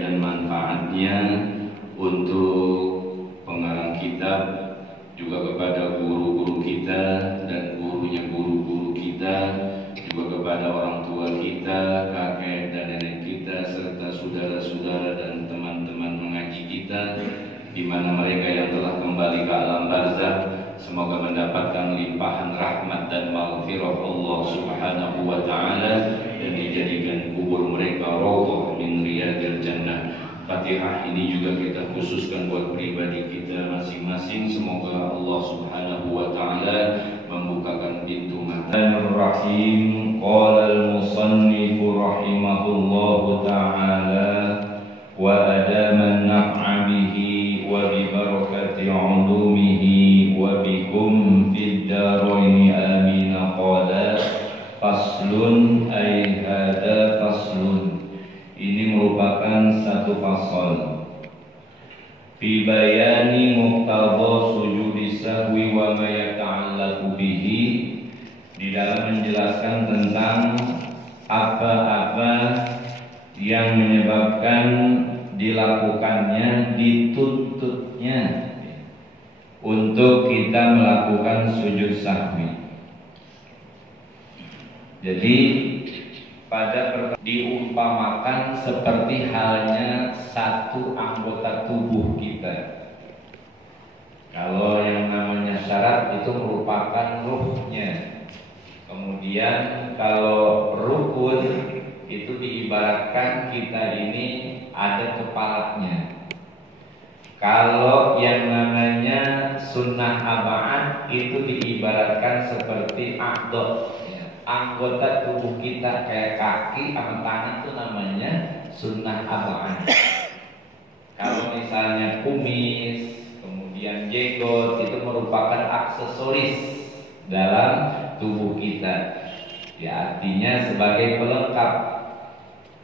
dan manfaatnya untuk pengarang kitab, juga kepada guru-guru kita dan gurunya guru-guru kita, juga kepada orang tua kita, kakek dan nenek kita, serta saudara-saudara dan teman-teman mengaji kita, di mana mereka yang telah kembali ke alam barzakh, semoga mendapatkan limpahan rahmat dan maghfirah Allah Subhanahu wa taala dan dijadikan kubur mereka raudhah min riyadil jannah. Fatihah ini juga kita khususkan buat pribadi kita masing-masing. Semoga Allah Subhanahu wa taala membukakan pintu mata. Bismillahirrahmanirrahim. Qala al-musannif rahimahullahu taala wa adama an-naf'a bihi wa bi barakati 'ulumihi wa bikum fid darain amin. Qala faslun ay hada faslun. Ini merupakan satu fasal fi bayani muqtadha sujudi sahwi wa ma yata'allaqu bihi, di dalam menjelaskan tentang apa-apa yang menyebabkan dilakukannya, dituntutnya untuk kita melakukan sujud sahwi. Jadi diumpamakan seperti halnya satu anggota tubuh kita. Kalau yang namanya syarat itu merupakan ruhnya. Kemudian kalau rukun itu diibaratkan kita ini ada kepalanya. Kalau yang namanya sunnah aba'ad itu diibaratkan seperti a'dha, anggota tubuh kita kayak kaki sama tangan itu namanya sunnah aba'ad. Kalau misalnya kumis, kemudian jenggot, itu merupakan aksesoris dalam tubuh kita. Ya, artinya sebagai pelengkap.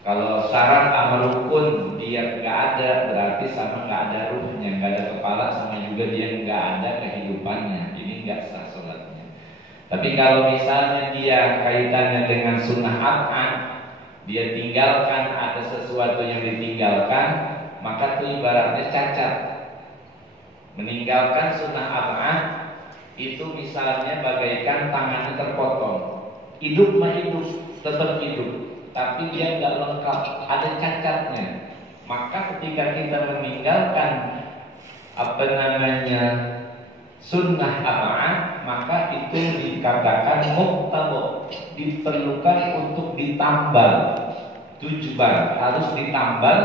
Kalau syarat sama rukun dia nggak ada, berarti sama nggak ada ruhnya, nggak ada kepala, sama juga dia nggak ada kehidupannya. Ini nggak sah sholatnya. Tapi kalau misalnya dia kaitannya dengan sunnah ab'ad, dia tinggalkan, ada sesuatu yang ditinggalkan, maka itu ibaratnya cacat. Meninggalkan sunnah ab'ad itu misalnya bagaikan tangannya terpotong. Hidup mah hidup, tetap hidup, tapi dia nggak lengkap, ada cacatnya. Maka ketika kita meninggalkan sunnah ab'ad, maka itu dikatakan muqtadha, diperlukan untuk ditambal, tujbar, harus ditambal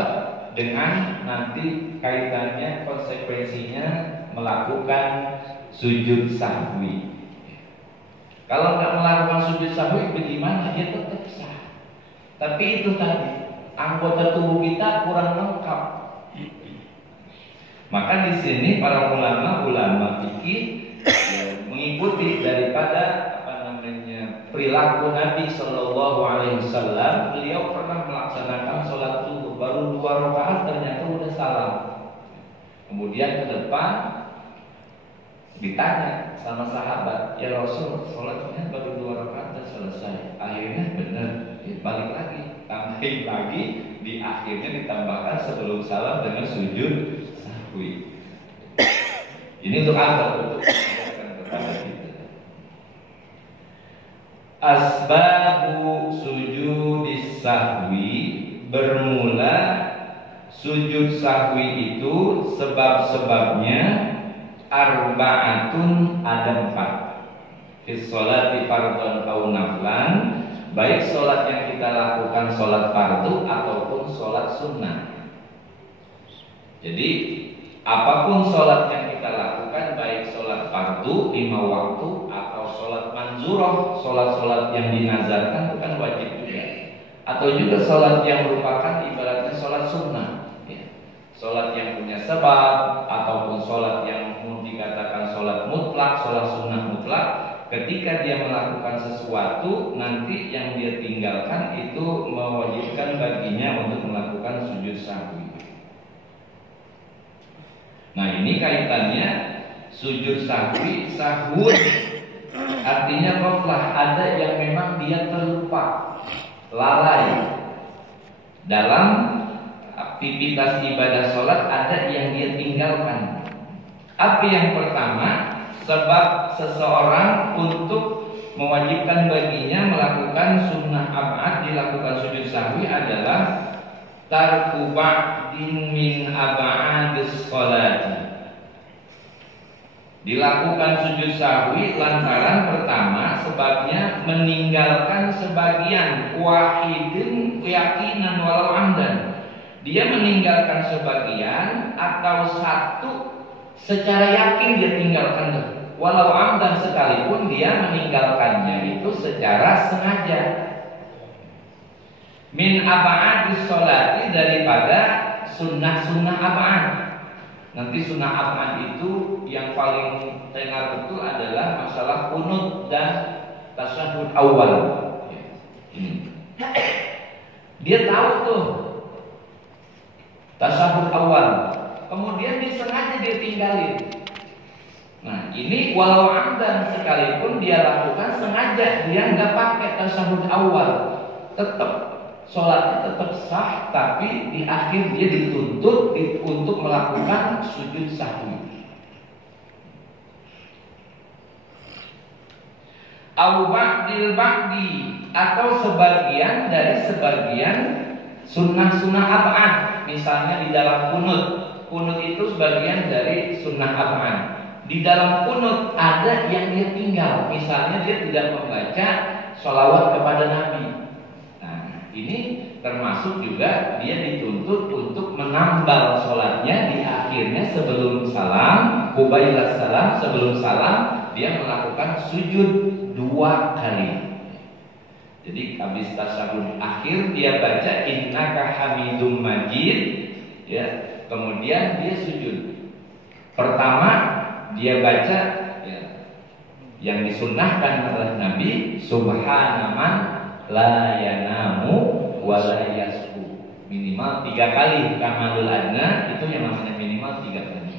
dengan nanti kaitannya konsekuensinya melakukan sujud sahwi. Kalau nggak melakukan sujud sahwi bagaimana? Dia tetap sah. Tapi itu tadi anggota tubuh kita kurang lengkap. Maka di sini para ulama fikih mengikuti daripada perilaku Nabi Shallallahu Alaihi Wasallam. Beliau pernah melaksanakan sholat zuhur, baru 2 rakaat ternyata udah salam. Kemudian ke depan ditanya sama sahabat, ya Rasul, sholatnya baru 2 rakaat dan selesai. Akhirnya benar, balik lagi, tambahin lagi, di akhirnya ditambahkan sebelum salam dengan sujud. Ini untuk apa? Untuk kepada kita. Asbabu sujudis sahwi, bermula sujud sahwi itu sebab-sebabnya arba'atun, ada 4. Fi sholati fardhon aw naflan, baik sholat yang kita lakukan sholat fardu ataupun sholat sunnah. Jadi apapun sholat yang kita lakukan, baik sholat fardu 5 waktu atau sholat manzurah, sholat-sholat yang dinazarkan, itu kan wajib juga. Atau juga sholat yang merupakan ibaratnya sholat sunnah, ya. Sholat yang punya sebab, ataupun sholat yang dikatakan sholat mutlak, sholat sunnah mutlak. Ketika dia melakukan sesuatu, nanti yang dia tinggalkan itu mewajibkan baginya untuk melakukan sujud sahwi. Nah, ini kaitannya sujud sahwi, sahun, artinya ghaflah, ada yang memang dia terlupa, lalai dalam aktivitas ibadah sholat ada yang dia tinggalkan. Apa yang pertama? Sebab seseorang untuk mewajibkan baginya melakukan sunnah ab'ad, dilakukan sujud sahwi adalah tarku ba'din min ab'adis sholati. Dilakukan sujud sahwi lantaran pertama sebabnya meninggalkan sebagian, wahidin keyakinan walau amdan. Dia meninggalkan sebagian atau satu secara yakin dia tinggalkan, walau amdan sekalipun dia meninggalkannya itu secara sengaja. Min ab'adis sholati, daripada sunnah-sunnah ab'ad. Nanti sunnah ab'ad itu yang paling tenar betul adalah masalah qunut dan tasyahud awal. Ini dia tahu tuh tasyahud awal, kemudian disengaja dia tinggalin. Nah ini walau amdan sekalipun dia lakukan sengaja, dia nggak pakai tasyahud awal, tetap sholatnya tetap sah, tapi di akhir dia dituntut untuk melakukan sujud sahwi. Au ba'dil ba'di, atau sebagian dari sebagian sunnah-sunnah ab'ad. Misalnya di dalam kunut itu sebagian dari sunnah ab'ad. Di dalam kunut ada yang dia tinggal, misalnya dia tidak membaca sholawat kepada Nabi. Ini termasuk juga dia dituntut untuk menambal sholatnya di akhirnya sebelum salam, qubailas salam, sebelum salam dia melakukan sujud 2 kali. Jadi habis tasyahud akhir dia baca innaka hamidum majid, ya, kemudian dia sujud. Pertama dia baca, ya, yang disunnahkan oleh Nabi, subhanaman la yanamu wa la yasku, minimal 3 kali. Kamalul adna itu yang namanya minimal 3 kali.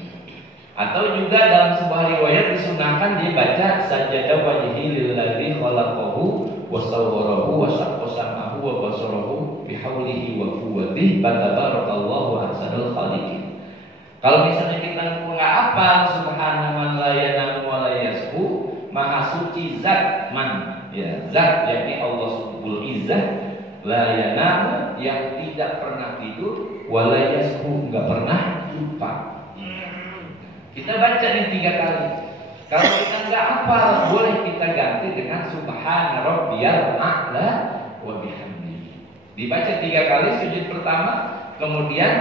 Atau juga dalam sebuah riwayat disunahkan dia baca sajada wajhi lilladzi khalaqahu wa sawwarahu wa shaqqa sam'ahu wa basarahu bihaulihi wa quwwatihi tabarakallahu ahsanul khaliqin. Kalau misalnya kita nggak hafal subhanaman la yanamu wa la yasku, maha suci zat man, ya, zat yakni Allah Subhanahu Izzah, la yanamu yang tidak pernah tidur, wa la yasku enggak pernah lupa. Kita baca nih 3 kali. Kalau kita enggak hafal, boleh kita ganti dengan subhana rabbiyal a'la wa bihamdihi. Dibaca 3 kali sujud pertama, kemudian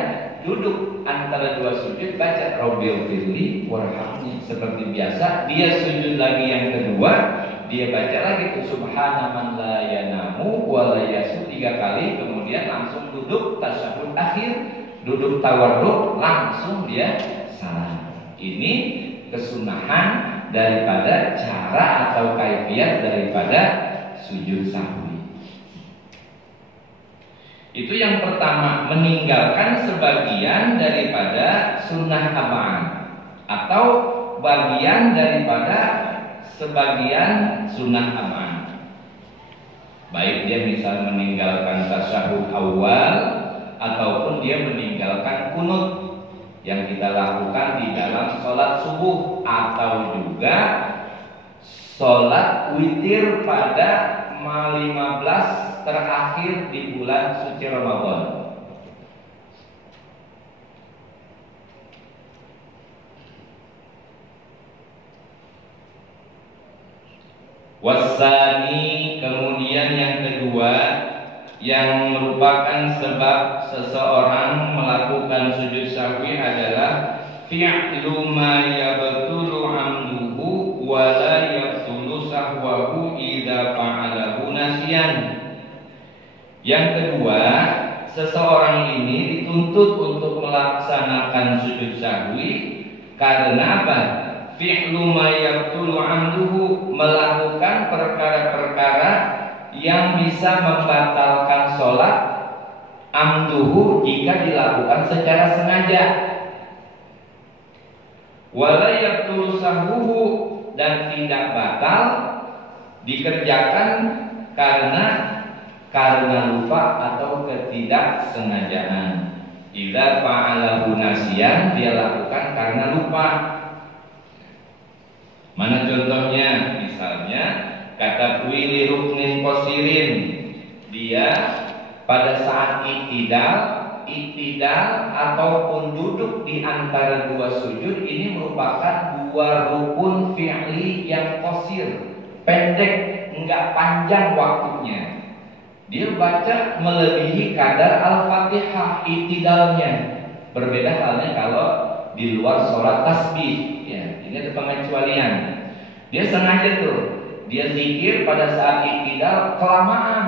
duduk antara 2 sujud baca rabbil firli warhamni seperti biasa. Dia sujud lagi yang kedua, dia baca lagi tuh subhana man la yanamu wa la yasu 3 kali, kemudian langsung duduk tasyahud akhir, duduk tawarruk, langsung dia salam. Ini kesunahan daripada cara atau kaifiat daripada sujud sahwi. Itu yang pertama, meninggalkan sebagian daripada sunnah ab'ad atau bagian daripada sebagian sunnah ab'ad. Baik dia misal meninggalkan tasyahud awal ataupun dia meninggalkan kunut yang kita lakukan di dalam sholat subuh, atau juga sholat witir pada 15 terakhir di bulan suci Ramadan. Wasani, kemudian yang kedua yang merupakan sebab seseorang melakukan sujud sahwi adalah fi'lu ma yabtulu amduhu wa la yabtulu sahwahu idza fa'alahu nasiyan. Yang kedua, seseorang ini dituntut untuk melaksanakan sujud sahwi karena apa? Fi'lu ma yabtulu amduhu, melakukan perkara-perkara yang bisa membatalkan sholat, amduhu jika dilakukan secara sengaja, wala yabtulu sahwuhu, dan tidak batal dikerjakan karena lupa atau ketidaksengajaan. Idza fa'alahu nasiyan, dia lakukan karena lupa. Mana contohnya? Misalnya kata kuili ruknin qasirin, dia pada saat iktidal ataupun duduk di antara dua sujud ini merupakan dua rukun fi'li yang qasir, pendek, enggak panjang waktunya. Dia baca melebihi kadar Al-Fatihah iktidalnya. Berbeda halnya kalau di luar sholat tasbih, ya, ini ada pengecualian. Dia sengaja tuh, dia zikir pada saat iktidal kelamaan,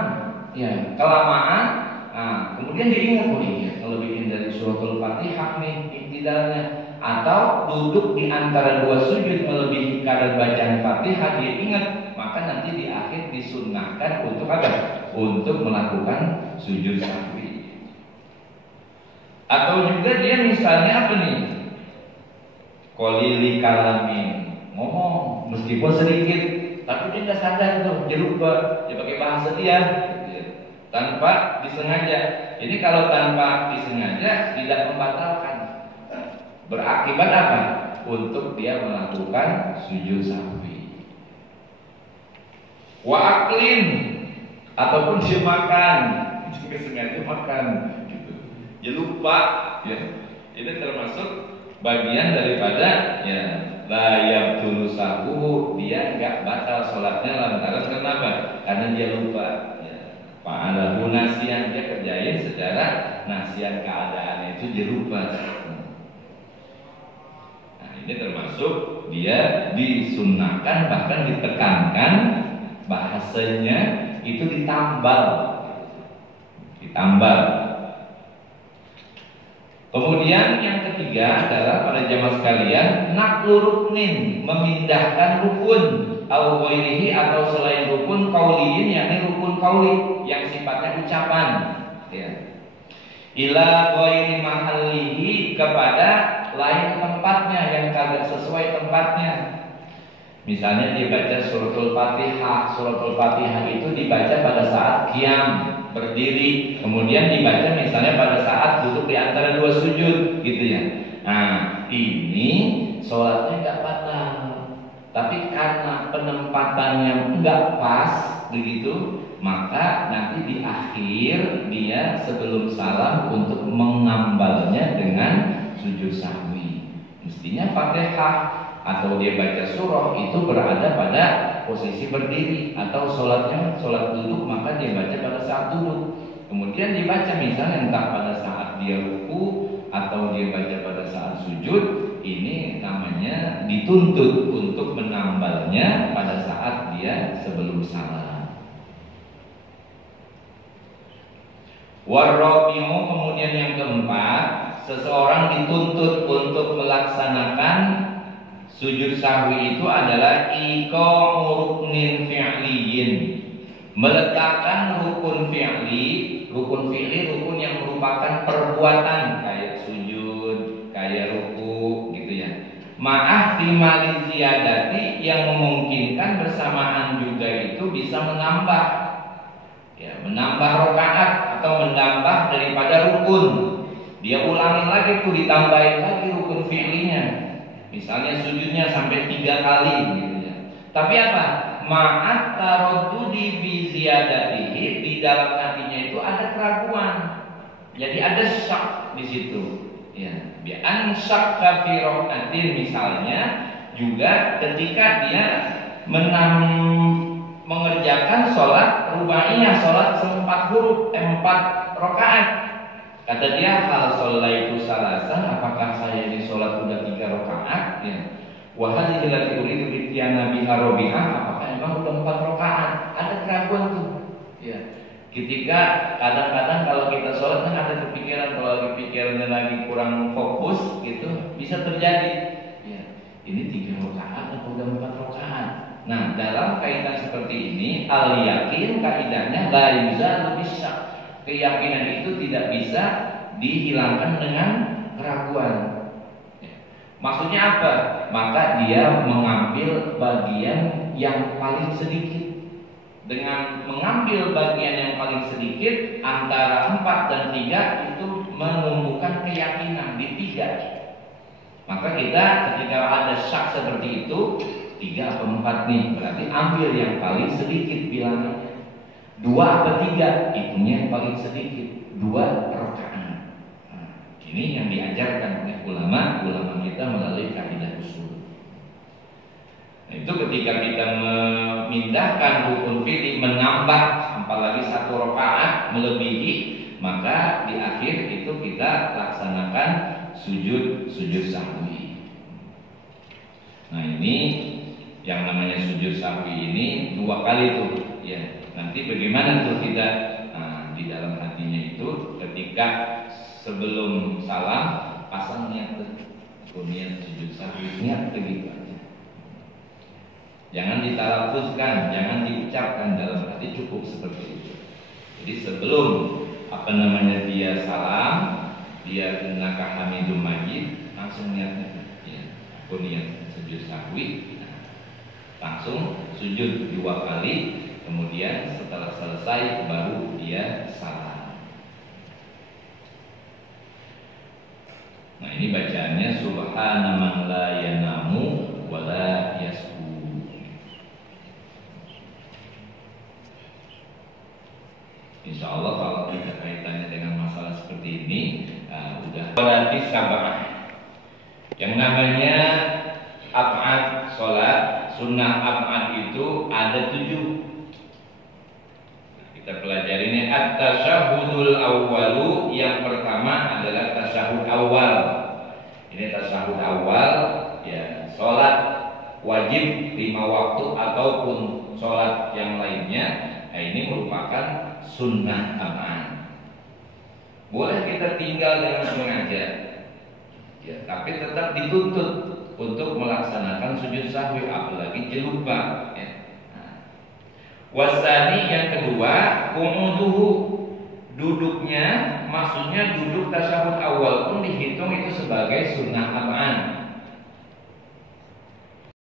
ya, kelamaan. Nah, kemudian dia ingat, oh iya, kalau bikin dari suratul Fatihah nih iktidalnya, atau duduk di antara dua sujud melebihi kadar bacaan Fatihah, dia ingat, maka nanti di akhir disunnahkan untuk apa? Untuk melakukan sujud sahwi. Atau juga dia misalnya apa nih? Qalili kalamin, ngomong meskipun sedikit, tapi dia nggak sadar tuh, dia lupa, dia pakai bahasa dia tanpa disengaja. Ini kalau tanpa disengaja tidak membatalkan. Berakibat apa? Untuk dia melakukan sujud sahwi. Wa aklin, ataupun dia makan, jika sengaja makan, gitu. Dia lupa, ya. Ini termasuk bagian daripada ya layab tulusahu, dia nggak batal sholatnya lantaran kenapa? Karena dia lupa. Ya. Fa'alahu nasiyan, dia kerjain secara nasiyan, keadaannya itu dia lupa. Nah, ini termasuk dia disunnahkan, bahkan ditekankan bahasanya itu ditambal. Kemudian yang ketiga adalah pada jamaah sekalian, naqlu ruknin, memindahkan rukun au ghairihi, atau selain rukun qauliyin, yakni rukun qauli yang sifatnya ucapan, ya. Ila ghairi mahallihi, kepada lain tempatnya yang kagak sesuai tempatnya. Misalnya dibaca suratul Fatihah. Suratul Fatihah itu dibaca pada saat qiyam, berdiri. Kemudian dibaca misalnya pada saat duduk di antara dua sujud, gitu ya. Nah, ini sholatnya nggak batal. Tapi karena penempatannya nggak pas, begitu, maka nanti di akhir dia sebelum salam untuk mengambalnya dengan sujud sahwi. Mestinya Fatihah atau dia baca surah itu berada pada posisi berdiri, atau sholatnya sholat duduk, maka dia baca pada saat duduk. Kemudian dibaca misalnya entah pada saat dia ruku atau dia baca pada saat sujud, ini namanya dituntut untuk menambalnya pada saat dia sebelum salam. Warrabi'u, kemudian yang keempat, seseorang dituntut untuk melaksanakan sujud sahwi itu adalah iqa'u ruknin fi'liyin, meletakkan rukun fi'li. Rukun fi'li, rukun yang merupakan perbuatan, kayak sujud, kayak ruku, gitu ya. Ma'ahtimali ziyadati, yang memungkinkan bersamaan juga itu bisa menambah, ya, menambah rakaat atau menambah daripada rukun. Dia ulangin lagi tuh, ditambahin lagi rukun fi'linya. Misalnya sujudnya sampai 3 kali, gitu ya. Tapi apa? Ma'at taraddudi fi ziyadatihi, di dalam hatinya itu ada keraguan. Jadi ada syak di situ. Ya, bi an syakka fi rak'atin, misalnya juga ketika dia mengerjakan sholat rubaiyah, sholat 4 huruf, 4 rakaat. Kata dia, hal sholaitu salasan, apakah saya ini sholat sudah 3 rakaat? Ya. Wa hadhihi allati uridu bityana biha rabi'ah, apakah memang sudah 4 rakaat? Ada keraguan tuh. Ya. Ketika kadang-kadang kalau kita sholat kan ada kepikiran, kalau lagi pikirannya lagi kurang fokus, gitu bisa terjadi. Ya. Ini 3 rakaat atau udah 4 rakaat? Nah, dalam kaitan seperti ini, al yakin kaidahnya la yuzalu bisyak. Keyakinan itu tidak bisa dihilangkan dengan keraguan. Maksudnya apa? Maka dia mengambil bagian yang paling sedikit. Dengan mengambil bagian yang paling sedikit antara 4 dan 3 itu menumbuhkan keyakinan di 3. Maka kita ketika ada syak seperti itu 3 atau 4 nih, berarti ambil yang paling sedikit bilangannya. 2 atau 3, hitungnya yang paling sedikit, 2 rakaat. Ini yang diajarkan oleh ulama kita melalui kaidah usul. Nah, itu ketika kita memindahkan rukun fi'li, menambah apalagi 1 rakaat melebihi, maka di akhir itu kita laksanakan sujud sahwi. Nah, ini yang namanya sujud sahwi ini 2 kali tuh, ya. Nanti bagaimana tuh kita di dalam hatinya itu ketika sebelum salam pasang niat tuh, niat sujud sahwi, niat begitu aja. Jangan ditalafuzkan, jangan diucapkan dalam hati, cukup seperti itu. Jadi sebelum dia salam, dia innaka hamidum majid, langsung niatnya, ya, aku niat sujud sahwi, langsung sujud 2 kali, kemudian setelah selesai baru dia salam. Nah, ini bacaannya subhana man la yanamu wa la yasbu. Insya Allah kalau kita kaitannya dengan masalah seperti ini udah berarti sab'ah. Yang namanya ab'ad sholat, sunnah ab'ad itu ada 7. Kita pelajari ini at-tasyahudul awwalu. Yang pertama adalah tasyahud awal. Ini tasyahud awal, ya, sholat wajib 5 waktu ataupun sholat yang lainnya. Nah, ini merupakan sunnah ab'ad. Boleh kita tinggal dengan sengaja, ya, tapi tetap dituntut untuk melaksanakan sujud sahwi, apalagi lupa, ya. Wasani yang kedua, qu'uduhu, duduknya, maksudnya duduk tasyahud awal pun dihitung itu sebagai sunnah ab'ad.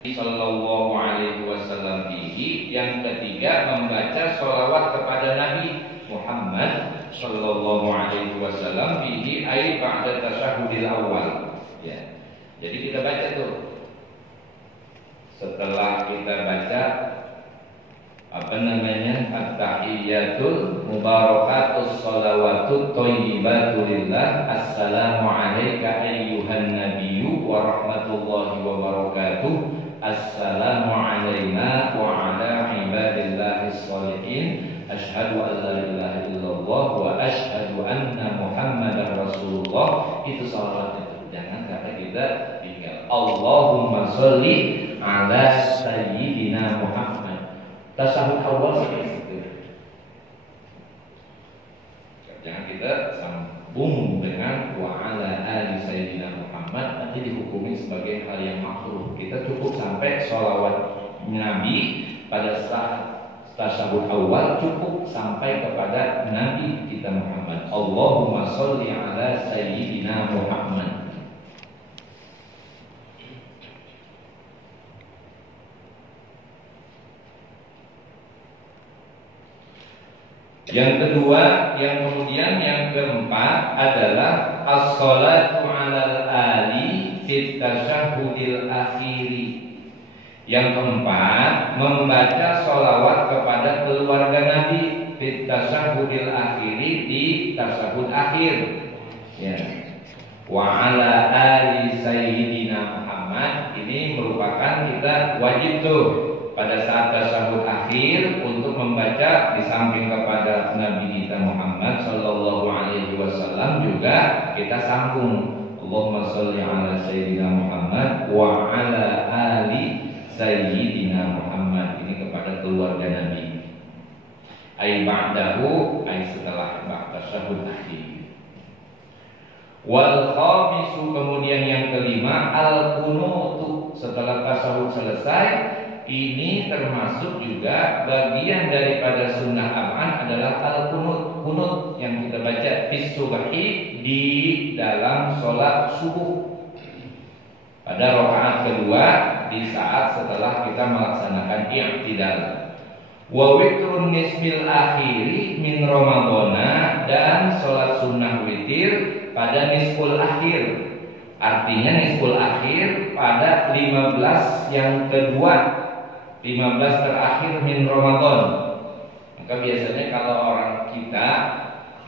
Sallallahu alaihi wasallam fihi. Yang ketiga, membaca sholawat kepada Nabi Muhammad sallallahu alaihi wasallam fihi ay ba'da tasyahudil awal, ya. Jadi kita baca tuh, setelah kita baca at-tahiyyatul mubarakatus sholawatut thayyibatu lillah, assalamu alayka ayyuhan nabiyyu wa rahmatullahi wa barakatuh, assalamu alayna wa ala ibadillahis sholihin, asyhadu an la ilaha illallah wa asyhadu anna muhammadar rasulullah. Itu sholawat itu. Jangan kata kita tinggal Allahumma sholli ala sayyidina Muhammad. Tasyahud awal seperti itu. Jangan kita sambung dengan wa ala ali sayyidina Muhammad, nanti dihukumi sebagai hal yang makruh. Kita cukup sampai sholawat Nabi pada saat tasyahud awal, cukup sampai kepada Nabi kita Muhammad. Allahumma sholli ala sayyidina Muhammad. Yang kedua, yang kemudian yang keempat adalah as-sholatu 'alal ali fit tasyahhudil akhiri. Yang keempat, membaca sholawat kepada keluarga Nabi fit tasyahhudil akhiri, di tasyahud akhir, ya. Wa 'ala ali sayyidina Muhammad, ini merupakan kita wajib tuh pada saat tasyahud akhir untuk membaca di samping kepada Nabi kita Muhammad sallallahu alaihi wasallam, juga kita sambung Allahumma sholli ala sayyidina Muhammad wa ala ali sayyidina Muhammad, ini kepada keluarga Nabi. Ai ba'dahu, ai setelah tasyahud akhir. Wal khamisu, kemudian yang kelima, al qunutu, setelah tasyahud selesai. Ini termasuk juga bagian daripada sunnah ab'ad adalah al-qunut. Qunut yang kita baca fi subhi, di dalam sholat subuh, pada rakaat kedua, di saat setelah kita melaksanakan i'tidal. Wa witrun nisfil akhiri min Ramadhana, dan sholat sunnah witir pada nisful akhir. Artinya nisful akhir pada 15 yang kedua, 15 terakhir min Ramadan. Maka biasanya kalau orang kita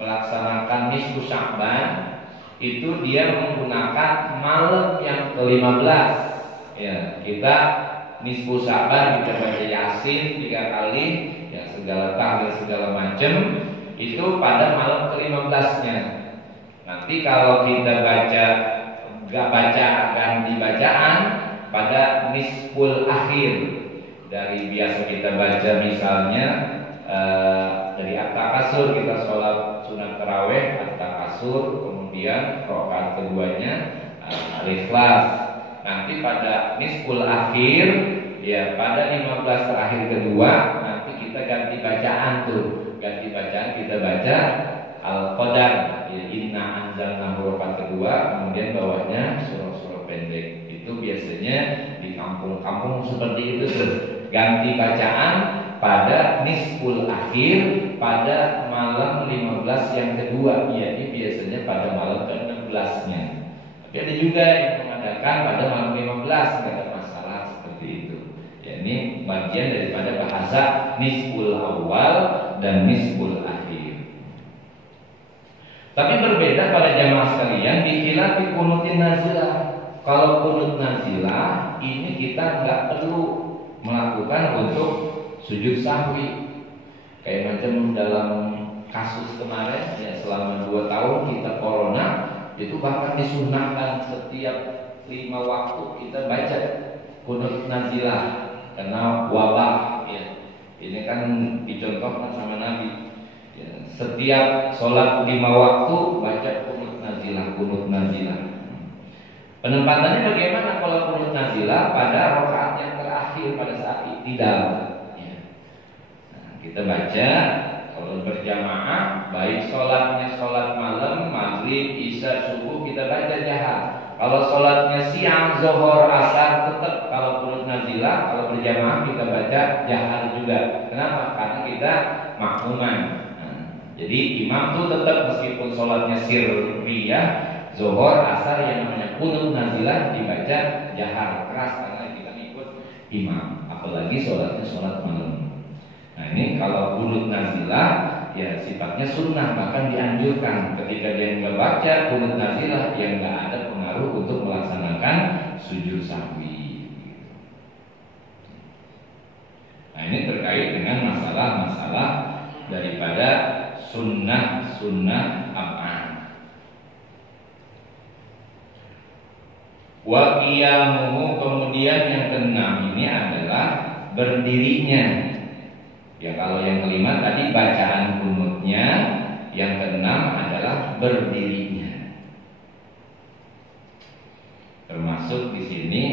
melaksanakan nisfu Sya'ban, itu dia menggunakan malam yang ke-15. Ya, kita nisfu Sya'ban kita baca Yasin 3 kali, ya segala tanggal segala macam itu pada malam ke-15-nya. Nanti kalau kita ganti bacaan pada nisful akhir. Dari biasa kita baca misalnya dari At-Takasur kita sholat sunat tarawih At-Takasur, kemudian rakaat keduanya Al-Ikhlas. Nanti pada nisful akhir, ya pada 15 terakhir kedua, nanti kita ganti bacaan tuh. Ganti bacaan kita baca Al-Qadar, ya, Inna anzalnahu rakaat kedua, kemudian bawahnya surah-surah pendek. Itu biasanya di kampung-kampung seperti itu tuh. Ganti bacaan pada nisful akhir pada malam 15 yang kedua, yakni biasanya pada malam ke-16-nya. Tapi ada juga yang mengadakan pada malam 15, tidak ada masalah seperti itu. Ya, ini bagian daripada bahasa nisful awal dan nisful akhir. Tapi berbeda pada jamaah sekalian di khilafi kunutin nazilah. Kalau kunut nazilah ini kita nggak perlu melakukan untuk sujud sahwi. Kayak macam dalam kasus kemarin, ya selama 2 tahun kita corona, itu bahkan disunahkan setiap 5 waktu kita baca kunut nazilah karena wabah. Ya. Ini kan dicontohkan sama Nabi. Ya, setiap sholat 5 waktu baca kunut nazilah. Penempatannya bagaimana kalau kunut nazilah pada rakaat yang terakhir pada saat i'tidal? Ya. Nah, kita baca kalau berjamaah, baik sholatnya sholat malam, maghrib, isya, subuh kita baca jahar. Kalau sholatnya siang, zuhur, asar, tetap kalau kunut nazilah, kalau berjamaah kita baca jahar juga. Kenapa? Karena kita makmuman. Jadi imam tuh tetap meskipun sholatnya sirriyah, zuhur, asar, yang namanya kunut nazilah dibaca jahar keras karena kita ikut imam. Apalagi sholatnya sholat malam. Nah ini kalau kunut nazilah ya sifatnya sunnah, bahkan dianjurkan ketika dia nggak baca kunut nazilah yang nggak ada pengaruh untuk melaksanakan sujud sahwi. Nah ini terkait dengan masalah-masalah daripada sunnah ab'ad. Wa qiyamuhu, kemudian yang keenam ini adalah berdirinya. Ya kalau yang kelima tadi bacaan kunutnya, yang keenam adalah berdirinya. Termasuk di sini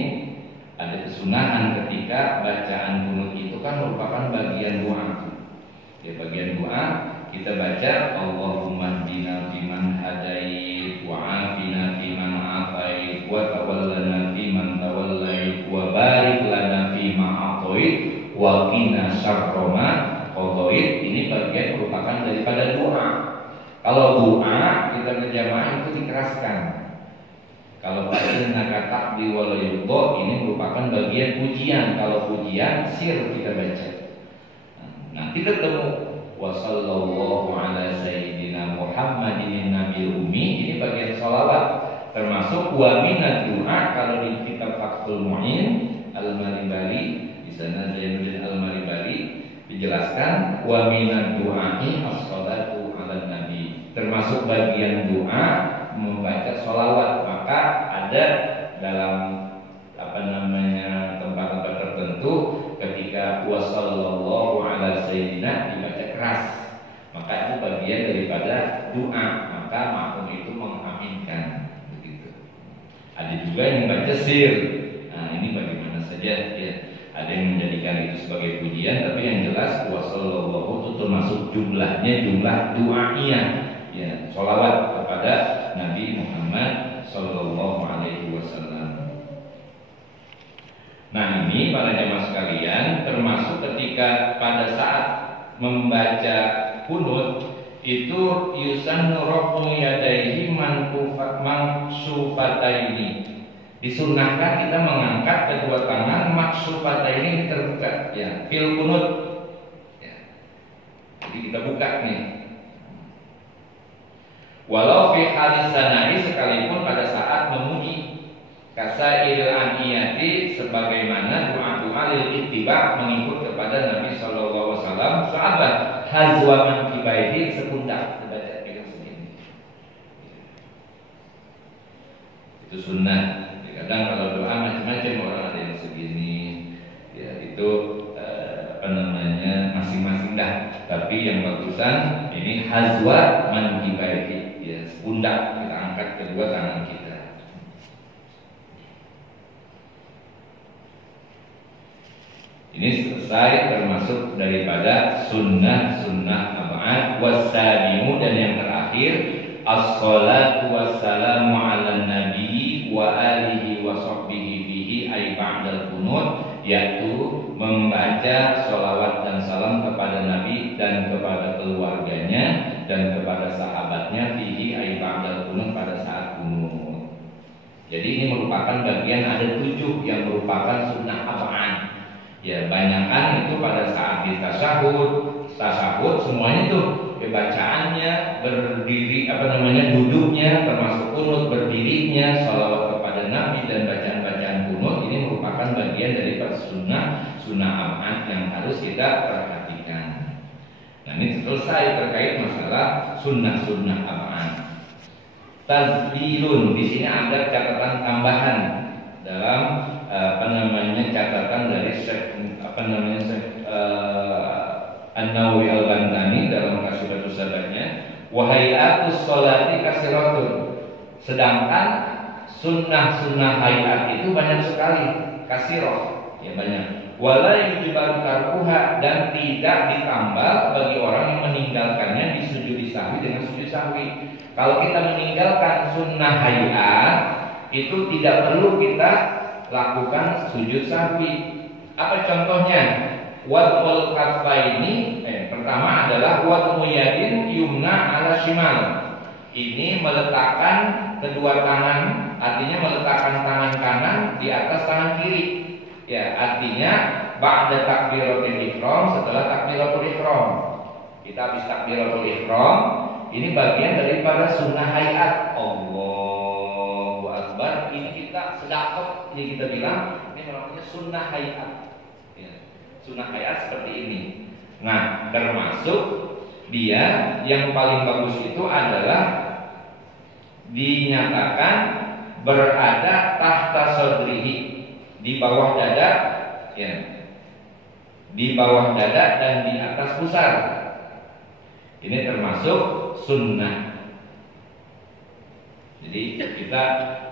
ada kesunahan ketika bacaan kunut itu kan merupakan bagian doa. Ya bagian doa kita baca Allahumma hdina fiman hadait wa afina fiman afait wa tawallana fiman tawallait wa barik lana fima atait wa qina syarra ma qadait. Ini bagian merupakan daripada doa. Kalau doa kita berjamaah itu dikeraskan. Kalau innaka taqdi wa la yudha ini merupakan bagian pujian. Kalau pujian sir kita baca. Nanti ketemu wa sallallahu ala sayyidina Muhammadin nabiyil ummi, ini bagian sholawat. Termasuk wa minad doa kalau di kitab Fathul Mu'in Al-Maribali, di sana Zainuddin Al-Maribali dijelaskan wa minad du'ai as-shalatu 'alan nabi. Termasuk bagian doa membaca sholawat. Maka ada dalam tempat-tempat tertentu ketika wa sallallahu ala sayyidina dibaca keras, maka itu bagian daripada doa, maka makmum itu mengaminkan begitu. Ada juga yang membaca sir. Nah ini bagaimana saja ya. Ada yang menjadikan itu sebagai pujian, tapi yang jelas wa sallallahu itu termasuk jumlahnya jumlah doanya ya, sholawat kepada Nabi Muhammad sallallahu alaihi wasallam. Nah ini para jamaah sekalian termasuk ketika ketika pada saat membaca kunut itu yusannu rafu yadaihi maksufataini. Disunnahkan kita mengangkat kedua tangan maksufataini terbuka ya, fil kunut. Ya. Jadi kita buka nih. Walau fi hadis sanai, sekalipun pada saat memuji, kasail aniyati, sebagaimana doa-doa lil ittiba, mengikut kepada Nabi sallallahu alaihi wasallam, sahabat hazwa man kibaihi, sepundak dibaca pegang segini. Itu sunnah. Kadang kalau doa macam-macam, orang ada yang segini, ya itu masing-masing dah. Tapi yang bagusan ini hazwa man kibaihi, ya sepundak, kita angkat kedua tangan kita. Ini selesai termasuk daripada sunnah ab'ad wassalimu, dan yang terakhir as-salatu wassalamu ala nabi wa alihi wa sahbihi bihi ay ba'dal kunut, yaitu membaca sholawat dan salam kepada Nabi dan kepada keluarganya dan kepada sahabatnya bihi ay ba'dal kunut, pada saat kunut. Jadi ini merupakan bagian, ada 7 yang merupakan sunnah ab'ad. Ya, banyakan itu pada saat di tasyahud semuanya itu bacaannya, berdiri duduknya, termasuk kunut, berdirinya, sholawat kepada Nabi dan bacaan-bacaan kunut, ini merupakan bagian dari sunnah ab'ad yang harus kita perhatikan. Nah, ini selesai terkait masalah sunnah ab'ad. Tazbilun, di sini ada catatan tambahan dalam catatan dari An-Nawawi Al-Bantani dalam Kasidatus Sabahnya, wahayatus sholati kasiratun. Sedangkan sunnah hayat itu banyak sekali, kasirah, ya banyak. Wala yujibaru tarkuha, dan tidak ditambal bagi orang yang meninggalkannya di sujud sahwi dengan sujud sahwi. Kalau kita meninggalkan sunnah hayat, itu tidak perlu kita lakukan sujud sahwi. Apa contohnya? Wad'ul kaffaini, pertama adalah wad'u yadin yumna ala shimal. Ini meletakkan kedua tangan, artinya meletakkan tangan kanan di atas tangan kiri. Ya, artinya ba'da takbiratul ihram, setelah takbiratul ihram. Kita habis takbiratul ihram, ini bagian daripada sunnah hayat. Allahu Akbar, ini kita sedekah, ini kita bilang ini namanya sunnah hayat. Sunnah hayat seperti ini. Nah, termasuk dia yang paling bagus itu adalah dinyatakan berada tahta sodrihi, di bawah dada, ya, di bawah dada dan di atas pusar. Ini termasuk sunnah. Jadi kita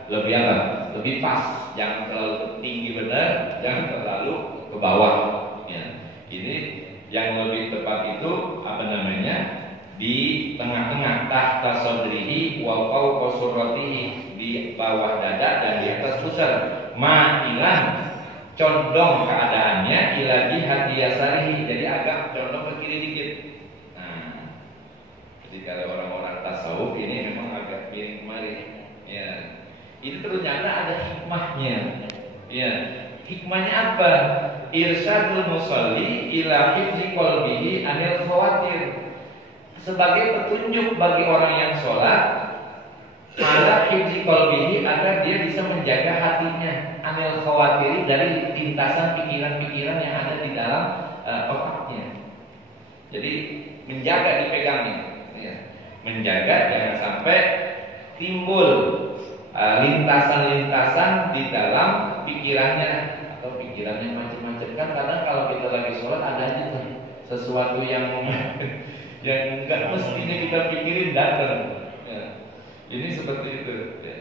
lebih pas, jangan terlalu tinggi benar, jangan terlalu ke bawah. Ya, ini yang lebih tepat itu di tengah-tengah, tahta sodrihi wa fawqa surratihi, di bawah dada dan di atas pusar. Ma'ilan, condong keadaannya, ila jihati yasarihi, jadi agak condong ke kiri dikit. Nah, jadi kalau orang-orang tasawuf ini memang agak miring kemari. Ya, itu ternyata ada hikmahnya. Ya, hikmahnya apa? Irsyadul musalli ila hifzi qalbihi anil khawatir. Sebagai petunjuk bagi orang yang sholat, ala hifzi qalbihi, agar dia bisa menjaga hatinya, anil khawatir, dari lintasan pikiran-pikiran yang ada di dalam otaknya. Jadi menjaga, dipegangnya, ya. Menjaga jangan sampai timbul lintasan-lintasan di dalam pikirannya, atau pikirannya macam-macam. Kan kadang kalau kita lagi sholat ada aja tuh sesuatu yang nggak mestinya kita pikirin datang. Ya. Ini seperti itu. Ya.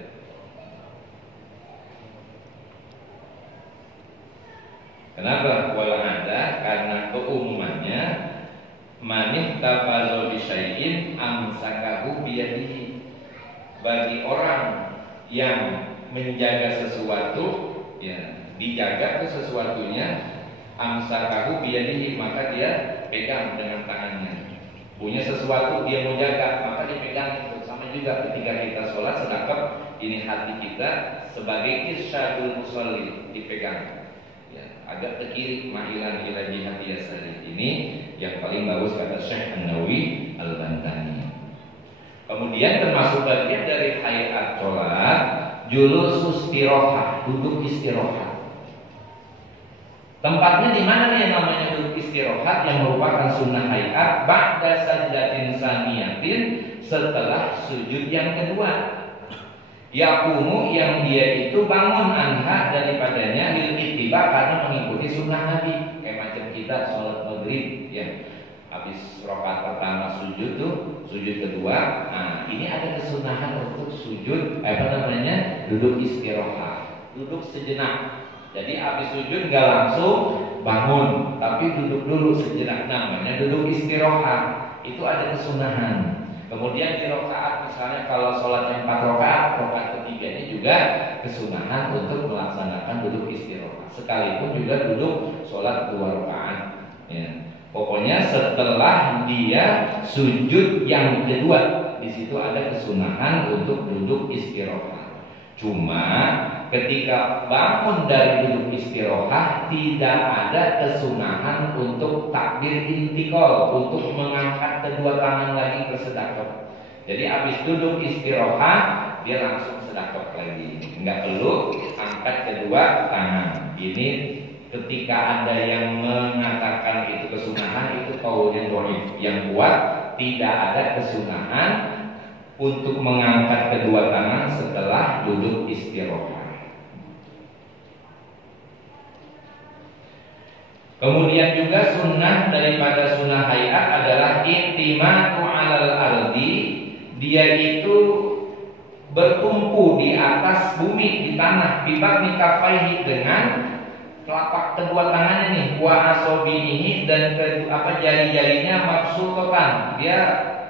Kenapa? Wala ada, karena keumumannya manih tafazo bisyai'in amsakahu biyadihi. Bagi orang yang menjaga sesuatu, ya, dijaga ke sesuatunya amsakahu biyadihi, maka dia pegang dengan tangannya. Punya sesuatu dia mau jaga, maka dipegang. Sama juga ketika kita sholat sedekap, ini hati kita sebagai irsyadul musalli, dipegang. Ya, agak ke kiri, ma'ilan ila jihati yasari. Ini yang paling bagus kata Syekh An-Nawawi Al-Bantani. Kemudian termasuk bagian dari hayat sholat, julusus istirahah, duduk istirahat. Tempatnya di mana nih yang namanya duduk istirahat yang merupakan sunnah hayat? Ba'da sajdatin saniyatin, setelah sujud yang kedua. Yaqumu, yang dia itu bangun anha daripadanya, lil ittiba, karena mengikuti sunnah Nabi. Kayak macam kita sholat maghrib ya, habis rakaat pertama sujud tuh, sujud kedua. Nah, ini ada kesunahan untuk sujud duduk istirahat, duduk sejenak. Jadi habis sujud nggak langsung bangun, tapi duduk dulu sejenak, namanya duduk istirahat. Itu ada kesunahan. Kemudian di rakaat, misalnya kalau sholatnya 4 rakaat, rakaat ketiganya juga kesunahan untuk melaksanakan duduk istirahat. Sekalipun juga duduk sholat 2 rakaat. Ya. Pokoknya setelah dia sujud yang kedua, di situ ada kesunahan untuk duduk istirahat. Cuma ketika bangun dari duduk istirahat, tidak ada kesunahan untuk takbir intikal, untuk mengangkat kedua tangan lagi ke sedekah. Jadi habis duduk istirahat, dia langsung sedekah lagi, nggak perlu angkat kedua tangan. Ini ketika ada yang mengatakan itu kesunahan, itu qaul yang dhaif. Yang kuat, tidak ada kesunahan untuk mengangkat kedua tangan setelah duduk istirahat. Kemudian juga sunnah daripada sunnah hayat adalah intimatu alal ardi. Dia itu bertumpu di atas bumi, di tanah, bibak nikafaihi, dengan telapak kedua tangannya nih, wa asobihi, dan jari-jarinya mabsutotan, dia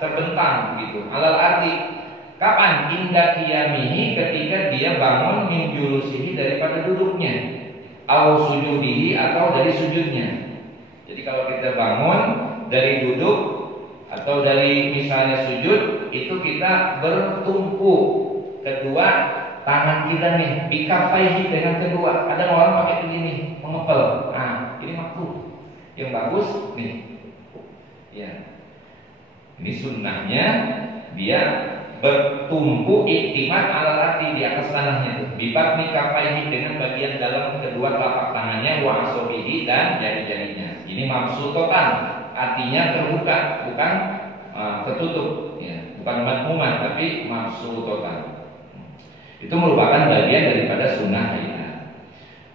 terbentang gitu, alal ardi. Kapan? Inda qiyamihi, ketika dia bangun, min julusihi, daripada duduknya, au sujudihi, atau dari sujudnya. Jadi kalau kita bangun dari duduk atau dari misalnya sujud, itu kita bertumpu kedua tangan kita nih, bikafaihi, dengan kedua. Ada orang pakai begini, mengepel. Nah, ini makruh. Yang bagus nih, ya. Ini sunnahnya dia bertumpu iktimat ala arti, di atas tanahnya itu. Bibak nikafaihi, dengan bagian dalam kedua telapak tangannya, wa asobihi, dan jari-jarinya. Ini mabsutotan, artinya terbuka, bukan tertutup, ya. Bukan madmuman, tapi mabsutotan. Itu merupakan bagian daripada sunnah hayat.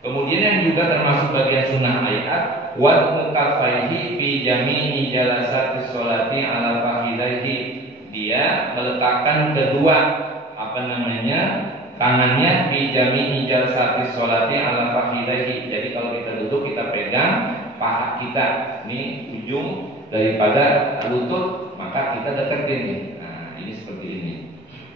Kemudian yang juga termasuk bagian sunnah hayat, wa mukafaihi fi jami'i jalasati sholati ala fakhidaihi. Dia meletakkan kedua tangannya fi jami'i jalasati sholati ala fakhidaihi. Jadi kalau kita duduk, kita pegang paha kita, ini ujung daripada lutut, maka kita deketin nih. Nah, ini seperti ini.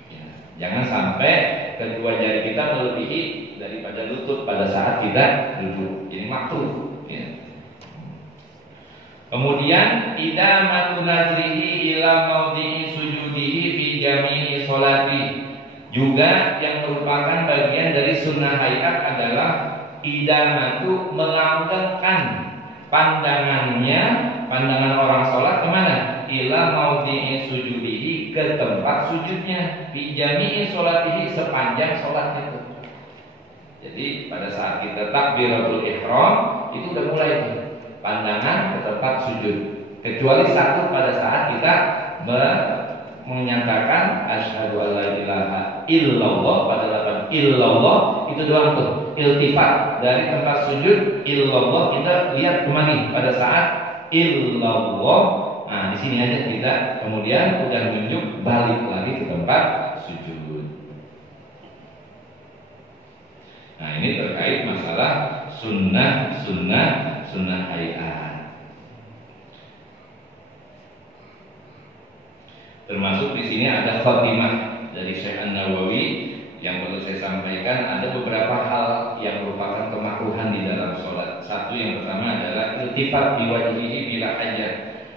Ya. Jangan sampai kedua jari kita melebihi daripada lutut pada saat kita duduk. Ini makruh. Ya. Kemudian idamatu nazrihi ila maudhi'i sujudihi fi jami'i sholati. Juga yang merupakan bagian dari sunnah hayat adalah idamatu, melanggengkan pandangan orang sholat kemana? Ila maudhi'i sujudihi, ke tempat sujudnya, fi jami'i sholatihi, sepanjang sholatnya itu. Jadi pada saat kita takbiratul ihram, itu udah mulai tuh pandangan ke tempat sujud. Kecuali satu, pada saat kita menyatakan asyhadu alla ilaha illallah, pada lafaz illallah itu doang tuh, iltifat dari tempat sujud illallah, kita lihat kemana pada saat illallah. Nah, di sini aja kita kemudian udah nunjuk balik lagi ke tempat sujud. Nah, ini terkait masalah sunnah hayat. Termasuk di sini ada khatimah dari Syekh An-Nawawi yang perlu saya sampaikan. Ada beberapa hal yang merupakan kemakruhan di dalam sholat. satu yang pertama adalah iltifat biwajhihi bila hajat.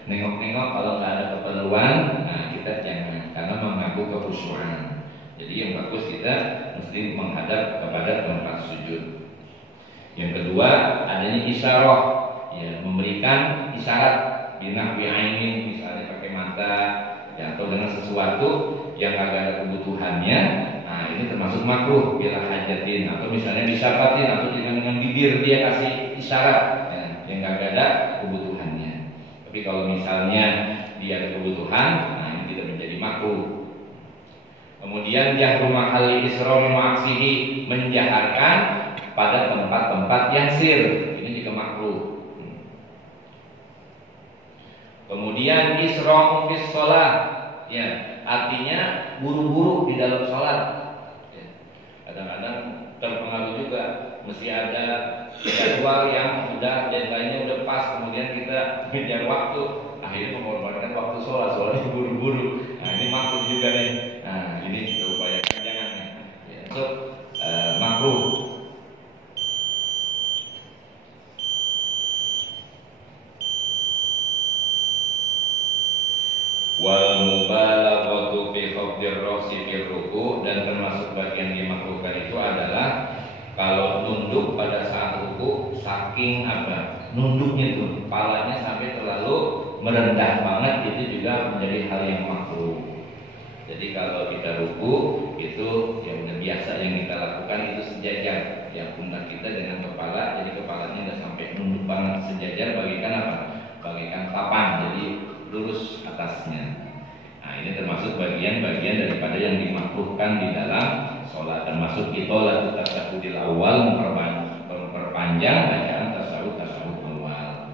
Nengok-nengok kalau nggak ada keperluan, nah kita jangan, karena mengganggu kekhusyuan. Jadi yang bagus kita mesti menghadap kepada tempat sujud. Yang kedua adanya isyarah, ya, memberikan isyarat binahwi ainin, misalnya pakai mata, ya, atau dengan sesuatu yang agak ada kebutuhannya. Nah ini termasuk makruh bila hajatin, atau misalnya disyafatin, atau dengan bibir dia kasih isyarat, ya, yang agak ada kebutuhannya. Tapi kalau misalnya dia ada kebutuhan, nah ini tidak menjadi makruh. Kemudian jahru mahali isromi ma'aksihi, menjaharkan pada tempat-tempat yang sir, ini juga makruh. Kemudian isromu fis sholat, ya, artinya buru-buru di dalam sholat. Ya, kadang-kadang terpengaruh juga, mesti ada jadwal yang udah deadline-nya udah pas, kemudian kita ngejar waktu, akhirnya mengorbankan waktu sholatnya buru-buru. Nah ini makruh juga nih. Nah ini kita upayakan jangan, ya. So, makruh. Wal mubalaghatu fi khafdir ra'si fi ruku', dan termasuk bagian dimakruhkan itu adalah kalau nunduk pada saat ruku, saking apa? Nunduknya tuh, kepalanya sampai terlalu merendah banget, itu juga menjadi hal yang makruh. Jadi kalau kita ruku itu yang udah biasa yang kita lakukan itu sejajar, ya, pundak kita dengan kepala, jadi kepalanya udah sampai nunduk banget, sejajar, bagikan apa? Bagikan papan, jadi lurus atasnya. Nah ini termasuk bagian-bagian daripada yang dimakruhkan di dalam sholat, termasuk itolatu tasyahudil awal, memperpanjang bacaan tasawuf awal.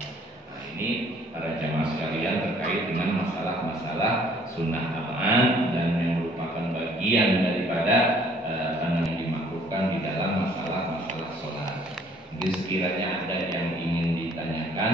Nah ini para jamaah sekalian terkait dengan masalah-masalah sunnah apaan dan yang merupakan bagian daripada yang dimakruhkan di dalam masalah-masalah sholat. Jadi sekiranya ada yang ingin ditanyakan